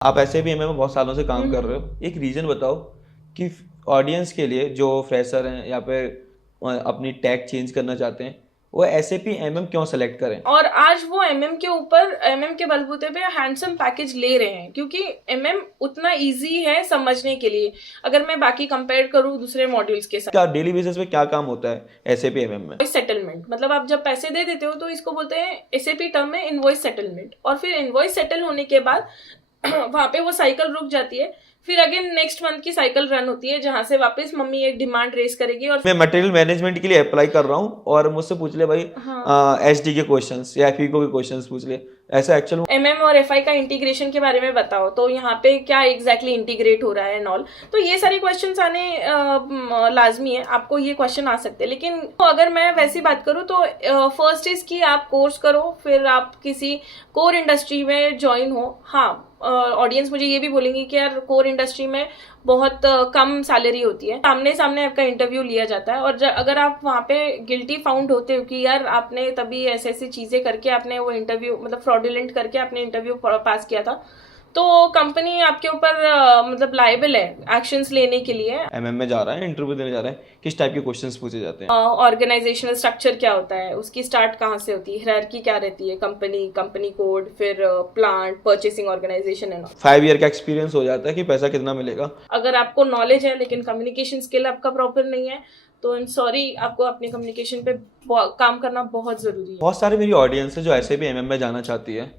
आप ऐसे भी एमएम में बहुत सालों से काम कर रहे हो, एक रीजन बताओ कि ऑडियंस के लिए जो फ्रेशर हैं या फिर अपनी टैग चेंज करना चाहते हैं वो एसएपी एमएम क्यों सेलेक्ट करें। और आज वो एमएम के ऊपर एमएम के बलबूते पे हैंडसम पैकेज ले रहे हैं क्योंकि एमएम उतना इजी है समझने के लिए, अगर मैं बाकी कंपेयर करूँ दूसरे मॉड्यूल्स के साथ। क्या डेली बेसिस पे क्या काम होता है एसएपी एमएम में? सेटलमेंट मतलब आप जब पैसे दे देते हो तो इसको बोलते हैं एसएपी टर्म में इनवॉइस सेटलमेंट, और फिर इनवॉइस सेटल होने के बाद वहां पे वो साइकिल रुक जाती है, फिर अगेन नेक्स्ट मंथ की साइकिल रन होती है जहां से वापस मम्मी एक डिमांड रेस करेगी। और मैं मटेरियल मैनेजमेंट के लिए अप्लाई कर रहा हूँ और मुझसे पूछ ले भाई एसडी के क्वेश्चंस या फीको के क्वेश्चंस पूछ ले, ऐसा एक्चुअल एमएम और एफआई का इंटीग्रेशन के बारे में बताओ तो यहाँ पे क्या एग्जैक्टली इंटीग्रेट हो रहा है एंड ऑल, तो ये सारे क्वेश्चंस आने लाजमी है, आपको ये क्वेश्चन आ सकते हैं। लेकिन अगर मैं वैसी बात करूँ तो फर्स्ट इज कि आप कोर्स करो, फिर आप किसी कोर इंडस्ट्री में ज्वाइन हो। हाँ, ऑडियंस मुझे ये भी बोलेंगे कि यार कोर इंडस्ट्री में बहुत कम सैलरी होती है, सामने सामने आपका इंटरव्यू लिया जाता है, और अगर आप वहाँ पे गिल्टी फाउंड होते हो कि यार आपने तभी ऐसी ऐसी चीजें करके आपने वो इंटरव्यू मतलब फ्रॉडुलेंट करके आपने इंटरव्यू पास किया था, तो कंपनी आपके ऊपर मतलब लायबल है एक्शंस लेने के लिए। एमएम में जा रहा है, इंटरव्यू देने जा रहा है, किस टाइप के क्वेश्चंस पूछे जाते हैं? ऑर्गेनाइजेशनल स्ट्रक्चर क्या होता है, उसकी स्टार्ट कहाँ से होती है, हायरार्की क्या रहती है, कंपनी कोड, फिर प्लांट, परचेसिंग ऑर्गेनाइजेशन है ना। 5 ईयर का एक्सपीरियंस हो जाता है कि पैसा कितना मिलेगा। अगर आपको नॉलेज है लेकिन कम्युनिकेशन स्किल आपका प्रॉपर नहीं है तो सॉरी, आपको अपने कम्युनिकेशन पे काम करना बहुत जरूरी है। बहुत सारे मेरी ऑडियंस है जो ऐसे भी एमएम में जाना चाहती है,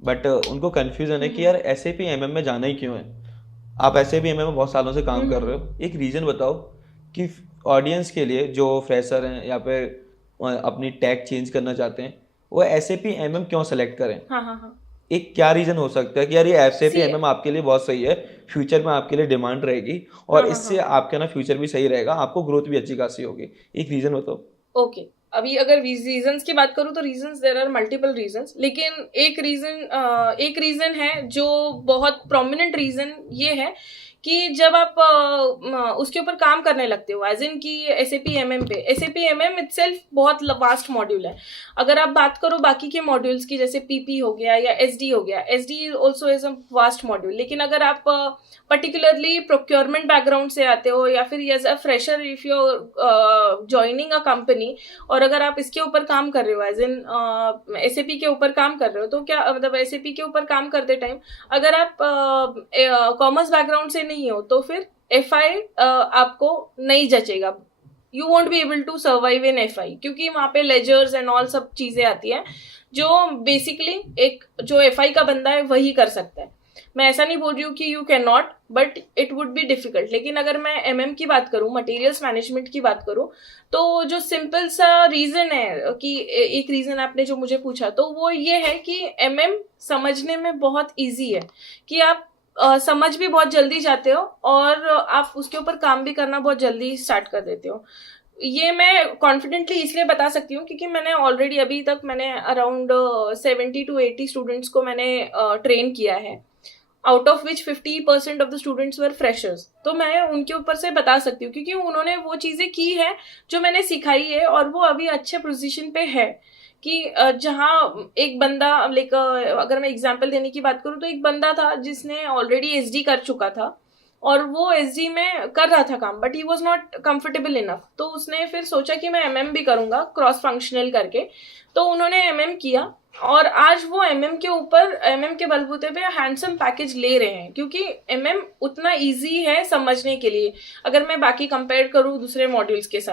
बट उनको कंफ्यूजन है कि यार ऐसे भी एमएम में जाना ही क्यों है। आप ऐसे भी एमएम में बहुत सालों से काम कर रहे हो, एक रीजन बताओ कि ऑडियंस के लिए जो फ्रेशर हैं या फिर अपनी टैग चेंज करना चाहते हैं वो एसएपी एमएम क्यों सेलेक्ट करें। हाँ हाँ हाँ। एक क्या रीजन हो सकता है कि यार ये एसएपी सी एमएम आपके लिए बहुत सही है, फ्यूचर में आपके लिए डिमांड रहेगी और हाँ हाँ इससे हाँ। आपका ना फ्यूचर भी सही रहेगा, आपको ग्रोथ भी अच्छी खासी होगी, एक रीजन बताओ। ओके, अभी अगर रीजंस की बात करूँ तो reasons there are multiple reasons, लेकिन एक रीजन है जो बहुत प्रोमिनेंट रीजन ये है कि जब आप उसके ऊपर काम करने लगते हो, एज इन की एसएपी एमएम पे, एसएपी एमएम इटसेल्फ बहुत वास्ट मॉड्यूल है। अगर आप बात करो बाकी के मॉड्यूल्स की जैसे पीपी हो गया या एसडी हो गया, SD also is a vast module, लेकिन अगर आप पर्टिकुलरली प्रोक्योरमेंट बैकग्राउंड से आते हो या फिर as a fresher if you joining a company और अगर आप इसके ऊपर काम कर रहे हो एज इन एसएपी के ऊपर काम कर रहे हो, तो क्या मतलब एसएपी के ऊपर काम करते टाइम अगर आप कॉमर्स बैकग्राउंड से नहीं हो तो फिर एफआई आपको नहीं जचेगा, you won't be able to survive in FI, क्योंकि वहां पे लेजर्स एंड ऑल सब चीजें आती है जो बेसिकली एक जो एफआई का बंदा है वही कर सकता है। मैं ऐसा नहीं बोल रही हूँ कि you can not, but it would be difficult. लेकिन अगर मैं एमएम की बात करूँ, मटेरियल्स मैनेजमेंट की बात करूँ, तो जो सिंपल सा रीजन है कि एक रीजन आपने जो मुझे पूछा तो वो ये है कि एमएम समझने में बहुत इजी है, कि आप समझ भी बहुत जल्दी जाते हो और आप उसके ऊपर काम भी करना बहुत जल्दी स्टार्ट कर देते हो। ये मैं कॉन्फिडेंटली इसलिए बता सकती हूँ क्योंकि मैंने ऑलरेडी अभी तक मैंने अराउंड 70 to 80 स्टूडेंट्स को मैंने ट्रेन किया है, out of which 50% of the students were freshers. तो मैं उनके ऊपर से बता सकती हूँ क्योंकि उन्होंने वो चीज़ें की है जो मैंने सिखाई है और वो अभी अच्छे पोजीशन पे है। कि जहाँ एक बंदा लाइक अगर मैं एग्जांपल देने की बात करूँ तो एक बंदा था जिसने ऑलरेडी एसडी कर चुका था और वो एसडी में कर रहा था काम, but he was not comfortable enough, तो उसने फिर सोचा कि मैं एमएम भी करूंगा क्रॉस फंक्शनल करके, तो उन्होंने एमएम किया और आज वो एमएम के ऊपर एमएम के बलबूते पे हैंडसम पैकेज ले रहे हैं क्योंकि एमएम उतना इजी है समझने के लिए, अगर मैं बाकी कंपेयर करूँ दूसरे मॉड्यूल्स के साथ।